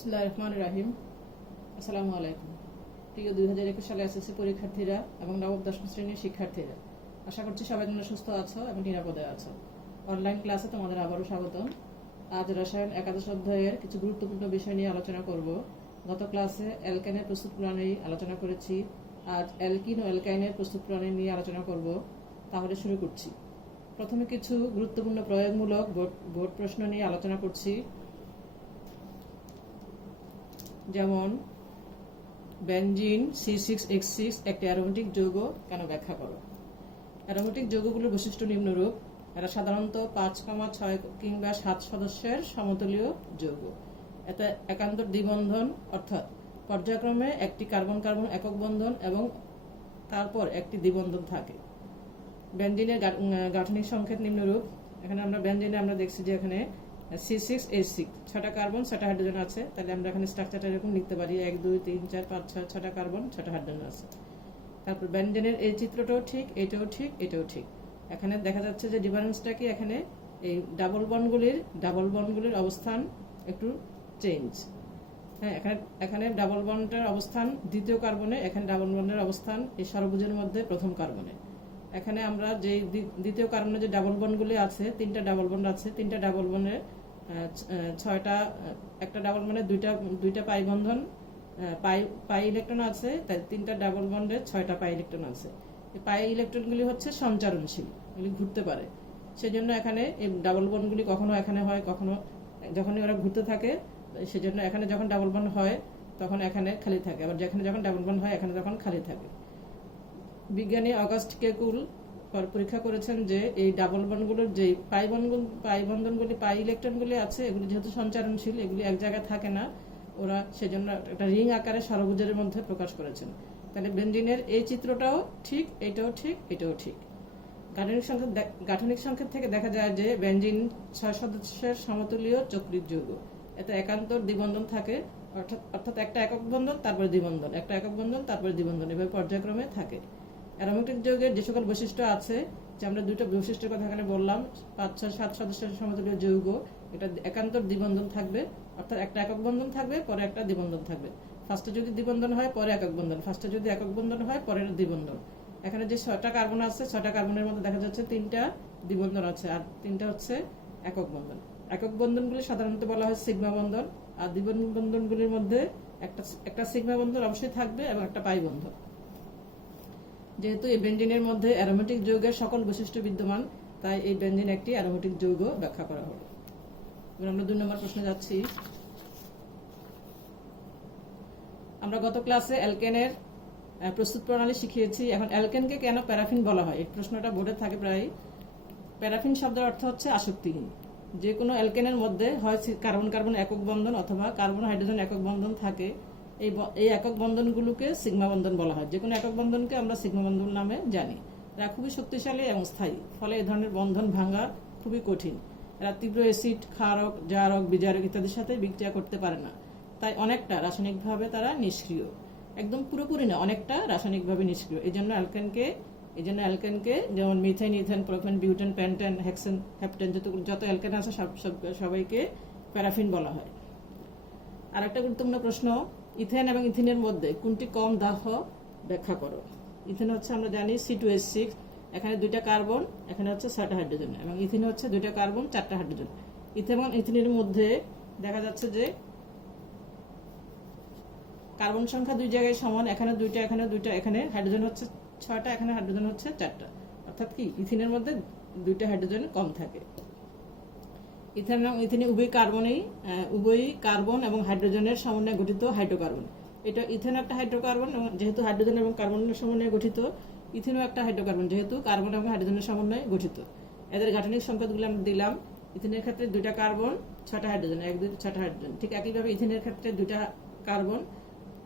বিসমিল্লাহির রহমানির রহিম। আসসালামু আলাইকুম। প্রিয় 2021 সালে এসএসসি পরীক্ষার্থীরা এবং নবম দশম শ্রেণীর শিক্ষার্থীরা, আশা করছি সবাই তোমরা সুস্থ আছো এবং নিরাপদে আছো। অনলাইন ক্লাসে তোমাদের আবারও স্বাগতম। আজ রসায়ন একাদশ অধ্যায়ের কিছু গুরুত্বপূর্ণ বিষয় নিয়ে আলোচনা করব। গত ক্লাসে অ্যালকেনের প্রস্তুত প্রণালী আলোচনা করেছি। আজ অ্যালকিন ও অ্যালকাইনের প্রস্তুত প্রণালী নিয়ে আলোচনা করব। তাহলে শুরু করছি। প্রথমে কিছু গুরুত্বপূর্ণ প্রয়োগমূলক বোর্ড প্রশ্ন নিয়ে আলোচনা করছি। যেমন বেনজিন C6H6 একটি অ্যারোমেটিক যৌগ, কেন ব্যাখ্যা করো। অ্যারোমেটিক যৌগগুলোর বৈশিষ্ট্য নিম্নরূপ। এরা সাধারণত 5, 6 কিংবা 7 সদস্যের সমতুলীয় যৌগ। এতে একান্তর দ্বিবন্ধন অর্থাৎ পর্যায়ক্রমে একটি কার্বন কার্বন একক বন্ধন এবং তারপর একটি দ্বিবন্ধন থাকে। বেনজিনের গাঠনিক সংকেত নিম্নরূপ। এখানে আমরা বেনজিনে আমরা দেখছি যে এখানে C6H6 6টা কার্বন 6টা হাইড্রোজেন আছে। তাহলে আমরা এখানে স্ট্রাকচারটা এরকম লিখতে পারি 1 2 3 4 5 6 6টা কার্বন 6টা হাইড্রোজেন আছে। তারপর বেনজিনের এই চিত্রটাও ঠিক, এটাও ঠিক, এটাও ঠিক। এখানে দেখা যাচ্ছে যে ডিফারেন্সটা কি, এখানে এই ডাবল বন্ডগুলির অবস্থান একটু চেঞ্জ। হ্যাঁ, এখানে ডাবল বন্ডের অবস্থান দ্বিতীয় কার্বনে, এখানে ডাবল বন্ডের অবস্থান এই ষড়ভুজের মধ্যে প্রথম কার্বনে। এখানে আমরা যে দ্বিতীয় কার্বনে যে ডাবল বন্ডগুলি আছে, 3টা ডাবল বন্ড আছে, 3টা ডাবল বন্ডে 6টা, একটা ডাবল বন্ডে দুইটা পাই বন্ধন, পাই ইলেকট্রন আছে। তাই 3টা ডাবল বন্ডে 6টা পাই ইলেকট্রন আছে। এই পাই ইলেকট্রনগুলি হচ্ছে সঞ্চারণশীল, এগুলি ঘুরতে পারে। সেজন্য এখানে এই ডাবল বন্ডগুলি কখনো এখানে হয়, কখনো যখনই ওরা ঘুরতে থাকে, সেজন্য এখানে যখন ডাবল বন্ড হয় তখন এখানে খালি থাকে, আবার যেখানে যখন ডাবল বন্ড হয় এখানে তখন খালি থাকে। বিজ্ঞানী অগাস্ট কেকুল পরীক্ষা করেছেন যে এই ডাবল বন্ডগুলোর যে পাই বন্ধনগুলি, পাই ইলেকট্রনগুলি আছে, এগুলি যেহেতু সঞ্চারণশীল, এগুলি এক জায়গায় থাকে না, ওরা সেজন্য একটা রিং আকারে ষড়ভুজের মধ্যে প্রকাশ করেছেন। তাহলে বেনজিনের এই চিত্রটাও ঠিক, এটাও ঠিক, এটাও ঠিক। গাঠনিক সংকেত থেকে দেখা যায় যে বেনজিন 6 সদস্যের সমতুলীয় চক্রিক যৌগ। এতে একান্তর দ্বিবন্ধন থাকে, অর্থাৎ একটা একক বন্ধন তারপরে দ্বিবন্ধন, একটা একক বন্ধন তারপরে দ্বিবন্ধন, এভাবে পর্যায়ক্রমে থাকে। অ্যারোমেটিক যৌগের যে সকল বৈশিষ্ট্য আছে, যে আমরা দুটো বৈশিষ্ট্যের কথা এখানে বললাম, 5, 6, 7 সদস্যের সমতুল্য যৌগ, এটা একান্তর দ্বিবন্ধন থাকবে, অর্থাৎ একটা একক বন্ধন থাকবে, পরে একটা দ্বিবন্ধন থাকবে। ফার্স্টে যদি দ্বিবন্ধন হয় পরে একক বন্ধন, ফার্স্টে যদি একক বন্ধন হয় পরে দ্বিবন্ধন। এখানে যে 6টা কার্বন আছে, 6টা কার্বনের মধ্যে দেখা যাচ্ছে 3টা দ্বিবন্ধন আছে আর 3টা হচ্ছে একক বন্ধন। একক বন্ধনগুলি সাধারণত বলা হয় সিগমা বন্ধন, আর দ্বিবন্ধনগুলির মধ্যে একটা সিগমা বন্ধন অবশ্যই থাকবে এবং একটা পাই বন্ধন। যেহেতু এই বেনজিনের মধ্যে অ্যারোমেটিক যৌগের সকল বৈশিষ্ট্য বিদ্যমান, তাই এই বেনজিন একটি অ্যারোমেটিক যৌগ ব্যাখ্যা করা হলো। এবার আমরা 2 নম্বর প্রশ্নে যাচ্ছি। আমরা গত ক্লাসে অ্যালকেনের প্রস্তুত প্রণালী শিখিয়েছি। এখন অ্যালকেনকে কেন প্যারাফিন বলা হয়, এই প্রশ্নটা বোর্ডে থাকে প্রায়। প্যারাফিন শব্দের অর্থ হচ্ছে আসক্তিহীন। যে কোনো অ্যালকেনের মধ্যে হয় কার্বন কার্বন একক বন্ধন অথবা কার্বন হাইড্রোজেন একক বন্ধন থাকে। এই একক বন্ধনগুলোকে সিগমা বন্ধন বলা হয়। যে কোনো একক বন্ধনকে আমরা সিগমা বন্ধন নামে জানি। এরা খুবই শক্তিশালী এবং স্থায়ী, ফলে এই ধরনের বন্ধন ভাঙা খুবই কঠিন। এরা তীব্র অ্যাসিড, ক্ষারক, জারক, বিজারক ইত্যাদির সাথে বিক্রিয়া করতে পারে না। তাই অনেকটা রাসায়নিকভাবে তারা নিষ্ক্রিয়, একদম পুরোপুরি না, অনেকটা রাসায়নিকভাবে নিষ্ক্রিয়। এই জন্য অ্যালকেনকে যেমন methane, ethane, propane, butane, pentane, hexane, heptane, যত অ্যালকেন আছে সবাইকে প্যারাফিন বলা হয়। আর একটা গুরুত্বপূর্ণ প্রশ্ন, ইথেন এবং ইথিনের মধ্যে কোনটি কম দাহ ব্যাখ্যা করো। ইথেন হচ্ছে আমরা জানি C2H6, এখানে 2টা কার্বন, এখানে হচ্ছে 6টা হাইড্রোজেন, এবং ইথিন হচ্ছে 2টা কার্বন 4টা হাইড্রোজেন। ইথেন এবং ইথিনের মধ্যে দেখা যাচ্ছে যে কার্বন সংখ্যা 2 জায়গায় সমান, এখানে 2টা, এখানে 2টা, এখানে হাইড্রোজেন হচ্ছে 6টা, এখানে হাইড্রোজেন হচ্ছে 4টা, অর্থাৎ কি ইথিনের মধ্যে 2টা হাইড্রোজেন কম থাকে। ইথেন এবং ইথিন উভয় কার্বন এবং হাইড্রোজেনের সমন্বয়ে গঠিত হাইড্রোকার্বন। এটা ইথেন একটা হাইড্রোকার্বন, এবং যেহেতু হাইড্রোজেন এবং কার্বনের সমন্বয়ে গঠিত। ইথিনও একটা হাইড্রোকার্বন, যেহেতু কার্বন এবং হাইড্রোজেনের সমন্বয়ে গঠিত। এদের গাঠনিক সংকেতগুলো আমরা দিলাম। ইথিনের ক্ষেত্রে 2টা কার্বন 6টা হাইড্রোজেন, 1 2 6টা হাইড্রোজেন। ঠিক একইভাবে ইথিনের ক্ষেত্রে 2টা কার্বন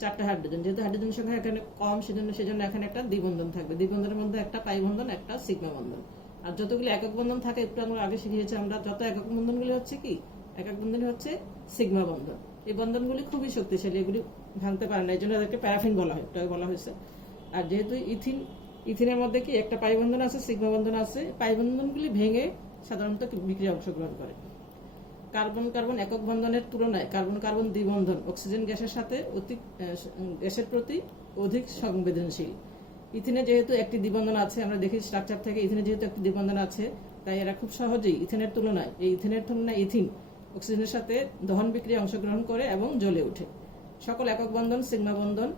4টা হাইড্রোজেন, যেহেতু হাইড্রোজেনের সংখ্যা এখানে কম, সেজন্য এখানে একটা দ্বিবন্ধন থাকবে। দ্বিবন্ধনের মধ্যে একটা পাই বন্ধন, একটা সিগমা বন্ধন। আর যতগুলি একক বন্ধন থাকে, একটু আমরা আগে শিখিয়েছি, আমরা যত একক বন্ধনগুলি হচ্ছে কি, একক বন্ধনই হচ্ছে সিগমা বন্ধন। এই বন্ধনগুলি খুবই শক্তিশালী, এগুলি ভাঙতে পারে না, এই জন্য এদেরকে প্যারাফিন বলা হয়েছে। আর যেহেতু ইথিনের মধ্যে কি একটা পাই বন্ধন আছে, সিগমা বন্ধন আছে, পাই বন্ধনগুলি ভেঙে সাধারণত বিক্রিয়া অংশগ্রহণ করে। কার্বন কার্বন একক বন্ধনের তুলনায় কার্বন কার্বন দ্বিবন্ধন অক্সিজেন গ্যাসের সাথে গ্যাসের প্রতি অধিক সংবেদনশীল। ইথেনে যেহেতু একটি দ্বিবন্ধন আছে, আমরা দেখি স্ট্রাকচার থেকে ইথেনে যেহেতু একটি দ্বিবন্ধন আছে, তাই এরা খুব সহজেই ইথেনের তুলনায় ইথিন অক্সিজেনের সাথে দহন বিক্রিয়ায় অংশগ্রহণ করে এবং জ্বলে ওঠে। সকল একক বন্ধন সিগমা বন্ধন।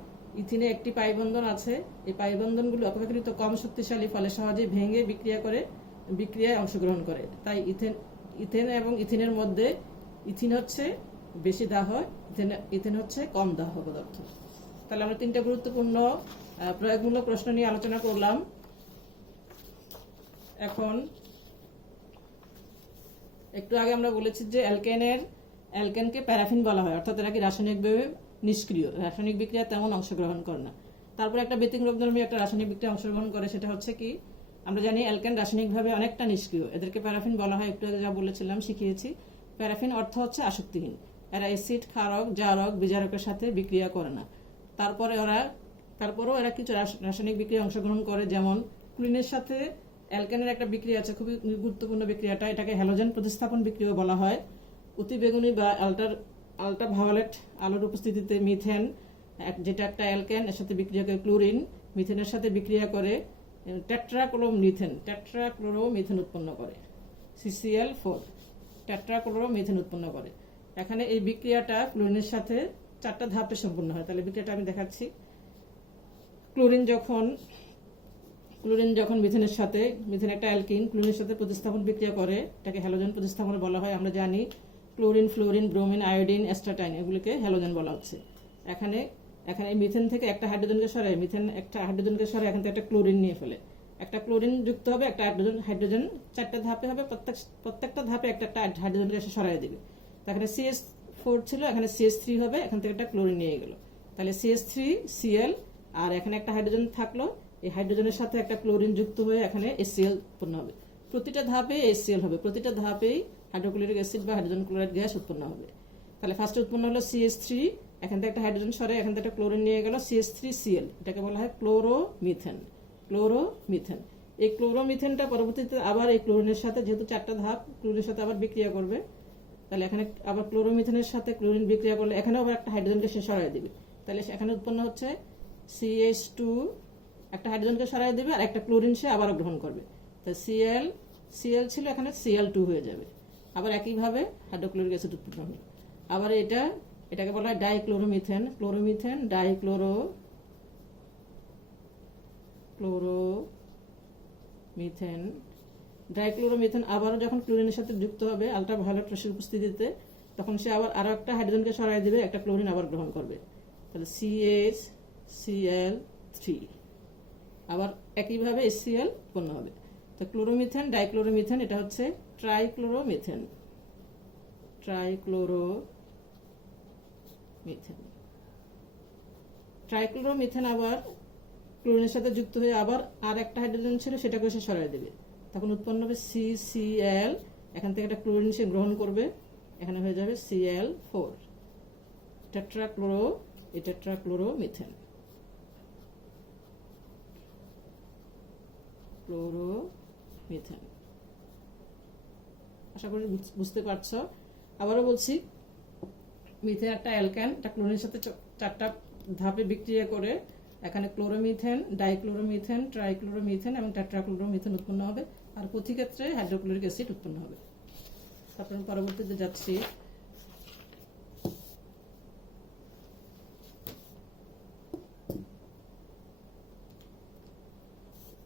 ইথিনে একটি পাই বন্ধন আছে। এই পাই বন্ধনগুলো অপেক্ষাকৃত কম শক্তিশালী, ফলে সহজেই ভেঙে বিক্রিয়ায় অংশগ্রহণ করে। তাই ইথেন এবং ইথিনের মধ্যে ইথিন হচ্ছে বেশি দাহ, ইথেন হচ্ছে কম দাহ পদার্থ। তাহলে আমরা তিনটা গুরুত্বপূর্ণ প্রয়োগমূলক প্রশ্ন নিয়ে আলোচনা করলাম। এখন একটু আগে আমরা বলেছি যে অ্যালকেনকে প্যারাফিন বলা হয়, অর্থাৎ এরা কি রাসায়নিকভাবে নিষ্ক্রিয়, রাসায়নিক বিক্রিয়া তেমন অংশগ্রহণ করে না। তারপরে একটা ব্যতিক্রমধর্মী একটা রাসায়নিক বিক্রিয়া অংশগ্রহণ করে, সেটা হচ্ছে কি, আমরা জানি অ্যালকেন রাসায়নিকভাবে অনেকটা নিষ্ক্রিয়, এদেরকে প্যারাফিন বলা হয়। একটু আগে যা বলেছিলাম, শিখিয়েছি। প্যারাফিন অর্থ হচ্ছে আসক্তিহীন। এরা অ্যাসিড, ক্ষারক, জারক, বিজারকের সাথে বিক্রিয়া করে না। তারপরেও এরা কিছু রাসায়নিক বিক্রিয়া অংশগ্রহণ করে, যেমন ক্লোরিনের সাথে অ্যালকেনের একটা বিক্রিয়া আছে, খুবই গুরুত্বপূর্ণ বিক্রিয়াটা, এটাকে হ্যালোজেন প্রতিস্থাপন বিক্রিয়া বলা হয়। অতিবেগুনি বা আল্ট্রাভায়োলেট আলোর উপস্থিতিতে মিথেন, যেটা একটা অ্যালকেন, এর সাথে বিক্রিয়া করে ক্লোরিন, মিথেনের সাথে বিক্রিয়া করে টেট্রাক্লোরোমিথেন উৎপন্ন করে, CCl4 টেট্রাক্লোরোমিথেন উৎপন্ন করে। এখানে এই বিক্রিয়াটা ক্লোরিনের সাথে 4টা ধাপে সম্পূর্ণ হয়। তাহলে বিক্রিয়াটা আমি দেখাচ্ছি। ক্লোরিন যখন মিথেন একটা অ্যালকিন ক্লোরিনের সাথে প্রতিস্থাপন বিক্রিয়া করে, এটাকে হ্যালোজেন প্রতিস্থাপন বলা হয়। আমরা জানি ক্লোরিন, ফ্লোরিন, ব্রোমিন, আয়োডিন, অ্যাস্টাটাইন, এগুলোকে হ্যালোজেন বলা হচ্ছে। এখানে মিথেন থেকে একটা হাইড্রোজেনকে সরায়, এখান থেকে একটা ক্লোরিন নিয়ে ফেলে, একটা ক্লোরিন যুক্ত হবে, একটা হাইড্রোজেন, 4টা ধাপে হবে, প্রত্যেকটা ধাপে একটা হাইড্রোজেনকে এসে সরাই দিবে। এখানে CH4 ছিল, এখানে CH3 হবে, এখান থেকে একটা ক্লোরিন নিয়ে গেল, তাহলে CH3Cl, আর এখানে একটা হাইড্রোজেন থাকলো, এই হাইড্রোজেনের সাথে একটা ক্লোরিন যুক্ত হয়ে এখানে HCl উৎপন্ন হবে। প্রতিটা ধাপে HCl হবে, প্রতিটা ধাপেই হাইড্রোক্লোরিক অ্যাসিড বা হাইড্রোজেন ক্লোরাইড গ্যাস উৎপন্ন হবে। তাহলে ফার্স্টে উৎপন্ন হলো CH3, এখান থেকে একটা হাইড্রোজেন সরে এখান থেকে একটা ক্লোরিন নিয়ে গেল, CH3Cl, এটাকে বলা হয় ক্লোরোমিথেন। এই ক্লোরোমিথেনটা পরবর্তীতে আবার এই ক্লোরিনের সাথে, যেহেতু 4টা ধাপ, ক্লোরিনের সাথে আবার বিক্রিয়া করবে। তাহলে এখানে আবার ক্লোরোমিথেনের সাথে ক্লোরিন বিক্রিয়া করলে এখানেও আবার একটা হাইড্রোজেনকে সে সরাই দিবে। তাহলে এখানে উৎপন্ন হচ্ছে CH2, একটা হাইড্রোজেনকে সরাই দিবে, আর একটা ক্লোরিন সে আবারও গ্রহণ করবে। তাই Cl ছিল, এখানে Cl2 হয়ে যাবে। আবার একইভাবে হাইড্রোক্লোরিক অ্যাসিড উৎপন্ন হবে। আবার এটাকে বলা হয় ডাইক্লোরোমিথেন, ডাইক্লোরোমিথেন আবারও যখন ক্লোরিনের সাথে যুক্ত হবে আল্ট্রাভায়োলেট রশ্মির উপস্থিতিতে, তখন সে আবার আরো একটা হাইড্রোজেনকে সরাই দিবে, একটা ক্লোরিন আবার গ্রহণ করবে। তাহলে CHCl3, আবার একইভাবে HCl উৎপন্ন হবে। তো ক্লোরোমিথেন, ডাইক্লোরোমিথেন, এটা হচ্ছে ট্রাইক্লোরোমিথেন। ট্রাইক্লোরোমিথেন আবার ক্লোরিনের সাথে যুক্ত হয়ে আবার আর একটা হাইড্রোজেন ছিল, সেটাকে সে সরাই দেবে, তখন উৎপন্ন হবে CCl, এখান থেকে একটা ক্লোরিন সে গ্রহণ করবে, এখানে হয়ে যাবে Cl4 টেট্রাক্লোরোমিথেন। আশা করি বুঝতে পারছো। আবারও বলছি, মিথেন একটা অ্যালকেন, এটা ক্লোরিনের সাথে 4টা ধাপে বিক্রিয়া করে এখানে ক্লোরোমিথেন, ডাইক্লোরোমিথেন, ট্রাইক্লোরোমিথেন এবং টেট্রাক্লোরোমিথেন উৎপন্ন হবে, আর প্রতি ক্ষেত্রে হাইড্রোক্লোরিক অ্যাসিড উৎপন্ন হবে। তারপর পরবর্তীতে যাচ্ছি।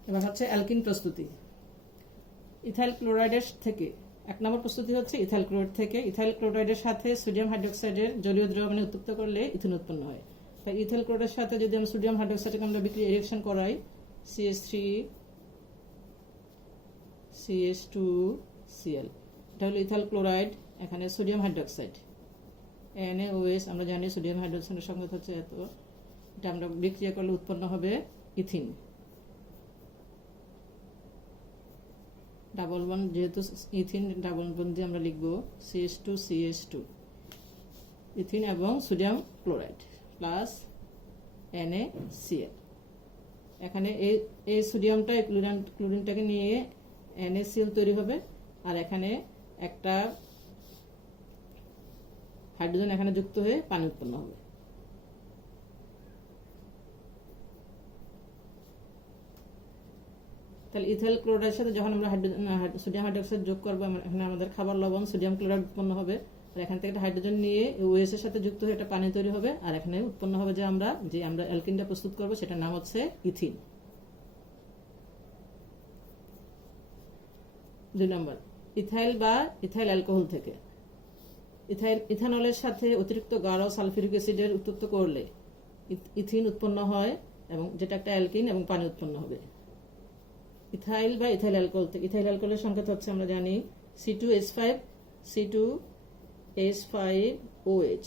এবার হচ্ছে অ্যালকিন প্রস্তুতি। ইথাইল ক্লোরাইডের থেকে 1 নম্বর প্রস্তুতি হচ্ছে ইথাইল ক্লোরাইড থেকে। ইথাইল ক্লোরাইডের সাথে সোডিয়াম হাইড্রোক্সাইডের জলীয় দ্রবণে উত্তপ্ত করলে ইথেন উৎপন্ন হয়। তাই ইথাইল ক্লোরাইডের সাথে যদি আমরা সোডিয়াম হাইড্রোক্সাইডকে আমরা রিঅ্যাকশন করাই, CH3CH2Cl, এটা হলো ইথাইল ক্লোরাইড, এখানে সোডিয়াম হাইড্রোক্সাইড NaOH, আমরা জানি সোডিয়াম হাইড্রোক্সাইডের সংকেত হচ্ছে এত, এটা আমরা বিক্রিয়া করলে উৎপন্ন হবে ইথিন। ডাবল বন্ড, যেহেতু ইথিন, ডাবল বন্ড দিয়ে আমরা লিখব CH2CH2, ইথিন এবং সোডিয়াম ক্লোরাইড প্লাস NaCl। এখানে এই সোডিয়ামটা ক্লোরিনটাকে নিয়ে NaCl তৈরি হবে, আর এখানে একটা হাইড্রোজেন এখানে যুক্ত হয়ে পানি উৎপন্ন হবে। তাহলে ইথাইল ক্লোরাইডের সাথে যখন আমরা সোডিয়াম হাইড্রোক্সাইড যোগ করবো, এখানে আমাদের খাবার লবণ সোডিয়াম ক্লোরাইড উৎপন্ন হবে। আর এখান থেকে একটা হাইড্রোজেন নিয়ে ওএস এর সাথে যুক্ত হয়ে একটা পানি তৈরি হবে, আর এখানে উৎপন্ন হবে যে আমরা অ্যালকিনটা প্রস্তুত করবো সেটার নাম হচ্ছে ইথিন। 2 নম্বর, ইথাইল বা ইথাইল অ্যালকোহল থেকে ইথানলের সাথে অতিরিক্ত গাঢ় সালফিউরিক অ্যাসিডের উত্তপ্ত করলে ইথিন উৎপন্ন হয়, এবং যেটা একটা অ্যালকিন এবং পানি উৎপন্ন হবে। ইথাইল বা ইথাইল অ্যালকোহল থেকে, ইথাইল অ্যালকোহলের সংকেত হচ্ছে আমরা জানি C2H5 C2H5OH।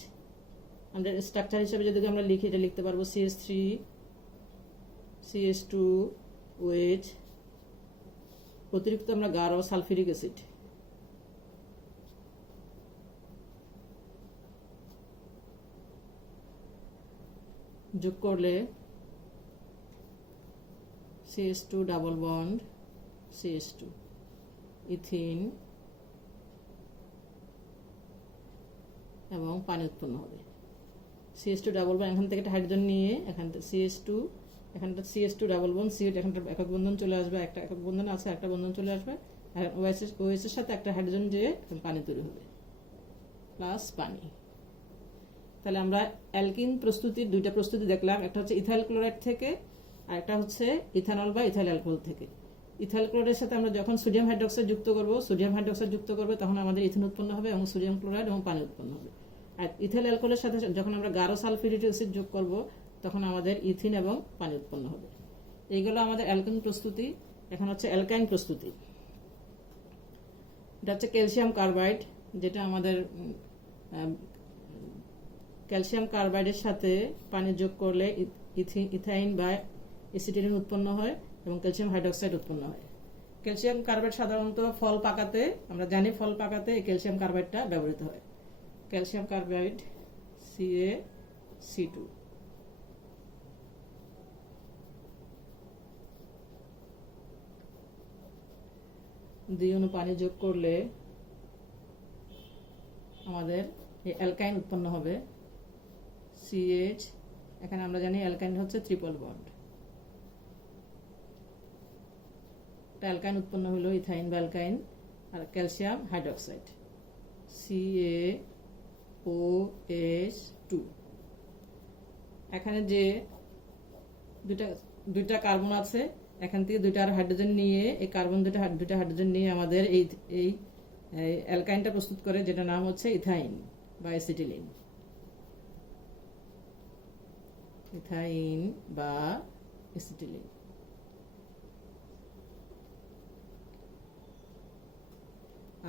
আমরা স্ট্রাকচার হিসেবে যদি আমরা লিখি, এটা লিখতে পারবো CH3 CH2OH, অতিরিক্ত আমরা গাঢ় সালফিউরিক অ্যাসিড যোগ করলে CH2 double bond CH2 ethene এবং পানি উৎপন্ন হবে। CH2 ডাবল বন্ড, এখান থেকে একটা হাইড্রোজেন নিয়ে এখান থেকে এখানটা CH2 ডাবল বন্ড CH, এখানটা একক বন্ধন চলে আসবে, একটা একক বন্ধন আছে, একটা বন্ধন চলে আসবে, আর OH এর সাথে একটা হাইড্রোজেন দিয়ে পানি তৈরি হবে প্লাস পানি। তাহলে আমরা অ্যালকিন প্রস্তুতির 2টা প্রস্তুতি দেখলাম, একটা হচ্ছে ইথাইল ক্লোরাইড থেকে আর একটা হচ্ছে ইথানল বা ইথাইল অ্যালকোহল থেকে। ইথাইল ক্লোরাইডের সাথে আমরা যখন সোডিয়াম হাইড্রোক্সাইড যুক্ত করব তখন আমাদের ইথিন উৎপন্ন হবে এবং সোডিয়াম ক্লোরাইড এবং পানি উৎপন্ন হবে। আর ইথাইল অ্যালকোহলের সাথে যখন আমরা গাঢ় সালফিউরিক অ্যাসিড যোগ করব তখন আমাদের ইথিন এবং পানি উৎপন্ন হবে। এইগুলো আমাদের অ্যালকিন প্রস্তুতি। এখন হচ্ছে অ্যালকাইন প্রস্তুতি। এটা হচ্ছে ক্যালসিয়াম কার্বাইড, যেটা আমাদের ক্যালসিয়াম কার্বাইডের সাথে পানি যোগ করলে ইথাইন বা এসিটিলিন উৎপন্ন হয় এবং ক্যালসিয়াম হাইড্রোক্সাইড উৎপন্ন হয়। ক্যালসিয়াম কার্বাইড সাধারণত ফল পাকাতে, আমরা জানি ফল পাকাতে এই ক্যালসিয়াম কার্বাইডটা ব্যবহৃত হয়। ক্যালসিয়াম কার্বাইড CaC2, দুই অণু পানি যোগ করলে আমাদের এই অ্যালকাইন উৎপন্ন হবে CH, এখানে আমরা জানি অ্যালকাইন হচ্ছে ট্রিপল বন্ড। অ্যালকাইন উৎপন্ন হলো ইথাইন বা অ্যালকাইন আর ক্যালসিয়াম হাইড্রোক্সাইড CaOH2। এখানে যে দুইটা কার্বন আছে, এখান থেকে দুইটা হাইড্রোজেন নিয়ে এই কার্বন দুইটা হাইড্রোজেন নিয়ে আমাদের এই অ্যালকাইনটা প্রস্তুত করে, যেটা নাম হচ্ছে ইথাইন বা এসিটিলিন। ইথাইন বা এসিটিলিন।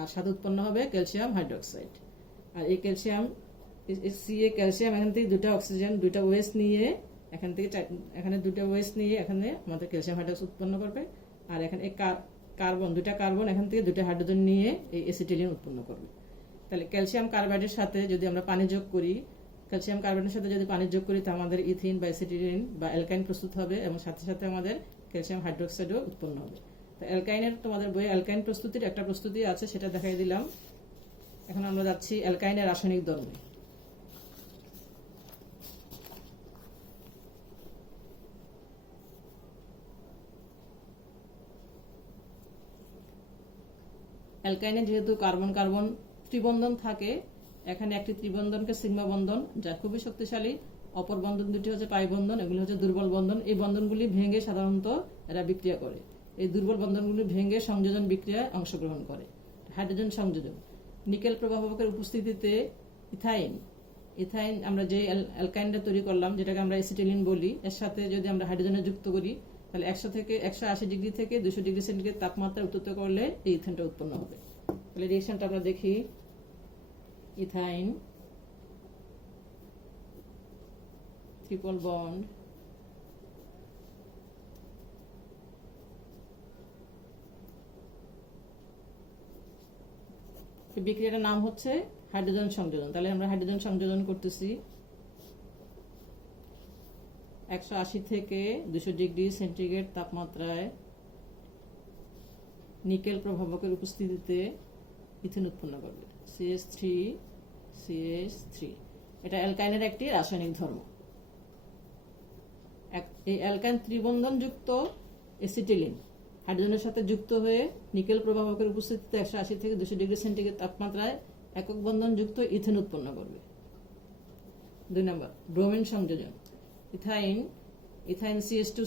আর সাথে উৎপন্ন হবে ক্যালসিয়াম হাইড্রোক্সাইড। আর এই ক্যালসিয়াম ক্যালসিয়াম এখান থেকে দুটা অক্সিজেন, দুইটা ওয়েস নিয়ে এখানে দুটা ওয়েস নিয়ে এখানে আমাদের ক্যালসিয়াম হাইড্রোক্সাইড উৎপন্ন করবে। আর এখানে দুইটা কার্বন এখান থেকে দুটা হাইড্রোজেন নিয়ে এই এসিটিলিন উৎপন্ন করবে। তাহলে ক্যালসিয়াম কার্বাইডের সাথে যদি আমরা পানি যোগ করি, তা আমাদের ইথিন বা এসিটিলিন বা অ্যালকাইন প্রস্তুত হবে এবং সাথে সাথে আমাদের ক্যালসিয়াম হাইড্রোক্সাইডও উৎপন্ন হবে। তো অ্যালকাইনের তোমাদের বইয়ে অ্যালকাইন প্রস্তুতির একটা প্রস্তুতি আছে, সেটা দেখাই দিলাম। এখন আমরা যাচ্ছি অ্যালকাইনের রাসায়নিক ধর্মে। অ্যালকাইনে যেহেতু কার্বন কার্বন ত্রিবন্ধন থাকে, এখানে একটি ত্রিবন্ধনকে সিগমা বন্ধন, যা খুবই শক্তিশালী, অপর বন্ধন দুটি হচ্ছে পাই বন্ধন, এগুলি হচ্ছে দুর্বল বন্ধন। এই বন্ধনগুলি ভেঙে সাধারণত এরা বিক্রিয়া করে। এই দুর্বল বন্ধনগুলি ভেঙে সংযোজন বিক্রিয়ায় অংশগ্রহণ করে। হাইড্রোজেন সংযোজন, নিকেল প্রভাবকের উপস্থিতিতে ইথাইন আমরা যে অ্যালকাইনটা তৈরি করলাম, যেটাকে আমরা এসিটিলিন বলি, এর সাথে যদি আমরা হাইড্রোজেনে যুক্ত করি, তাহলে 180 ডিগ্রি থেকে 200 ডিগ্রি সেন্টিগ্রেড তাপমাত্রা উত্তপ্ত করলে এই ইথেনটা উৎপন্ন হবে। তাহলে রিঅ্যাকশনটা আমরা দেখি। ইথাইন ট্রিপল বন্ড বিক্রিয়াটার নাম হচ্ছে হাইড্রোজেন সংযোজন। তাহলে আমরা হাইড্রোজেন সংযোজন করতেছি 180 থেকে 200 ডিগ্রি সেন্টিগ্রেড তাপমাত্রায় নিকেল প্রভাবকের উপস্থিতিতে ইথেন উৎপন্ন করবে। CH3 CH3। এটা অ্যালকাইনের একটি রাসায়নিক ধর্ম। এই অ্যালকাইন ত্রিবন্ধন যুক্ত এসিটিলিন হাইড্রোজেনের সাথে যুক্ত হয়ে নিকেল প্রভাবকের উপস্থিতিতে 180 থেকে 200 ডিগ্রি সেন্টিগ্রেড তাপমাত্রায় একক বন্ধন যুক্ত ইথেন উৎপন্ন করবে। 2 নম্বর, ব্রোমিন সংযোজন। ইথাইন CH2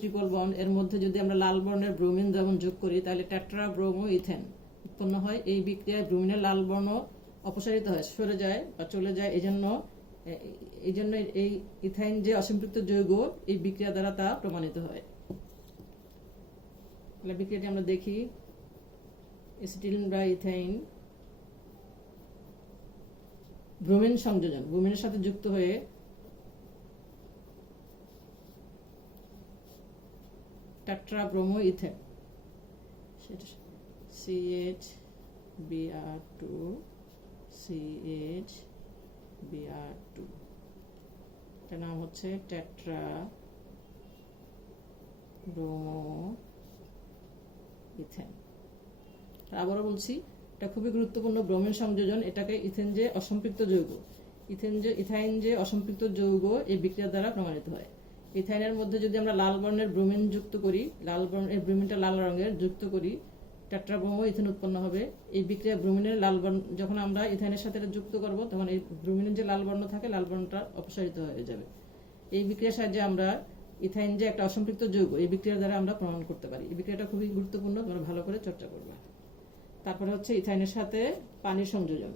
ট্রিপল বন্ড এর মধ্যে যদি আমরা লাল বর্ণের ব্রোমিন দ্রবণ যোগ করি তাহলে টেট্রা ব্রোমো ইথেন উৎপন্ন হয়। এই বিক্রিয়ায় ব্রোমিনের লাল বর্ণ অপসারিত হয়, সরে যায় বা চলে যায়। এই জন্য এই ইথাইন যে অসম্পৃক্ত যৌগ, এই বিক্রিয়া দ্বারা তা প্রমাণিত হয়। তাহলে বিক্রিয়াটি আমরা দেখি। এসিটিলিন বা ইথাইন ব্রোমিন সংযোজন, ব্রোমিনের সাথে যুক্ত হয়ে টেট্রা ব্রোমো ইথেন, সেটা CH(Br2) CH(Br2), এটার নাম হচ্ছে টেট্রা ব্রোমো ইথেন। আবারও বলছি, এটা খুবই গুরুত্বপূর্ণ ব্রোমিন সংযোজন। এটাকে ইথেন যে অসম্পৃক্ত যৌগ, ইথাইন যে অসম্পৃক্ত যৌগ, এই বিক্রিয়া দ্বারা প্রমাণিত হয়। ইথাইনের মধ্যে যদি আমরা লাল বর্ণের ব্রোমিন যুক্ত করি, লাল বর্ণের ব্রোমিনটা লাল রঙের যুক্ত করি, টেট্রা ব্রোমো ইথেন উৎপন্ন হবে। এই বিক্রিয়া ব্রোমিনের লাল বর্ণ যখন আমরা ইথাইনের সাথে যুক্ত করব, তখন এই ব্রোমিনের যে লাল বর্ণ থাকে, লাল বর্ণটা অপসারিত হয়ে যাবে। এই বিক্রিয়ার সাহায্যে আমরা ইথাইন যে একটা অসম্পৃক্ত যৌগ, এই বিক্রিয়ার দ্বারা আমরা প্রমাণ করতে পারি। এই বিক্রিয়াটা খুবই গুরুত্বপূর্ণ, তোমরা ভালো করে চর্চা করবে। তারপরে হচ্ছে ইথাইনের সাথে পানির সংযোজন।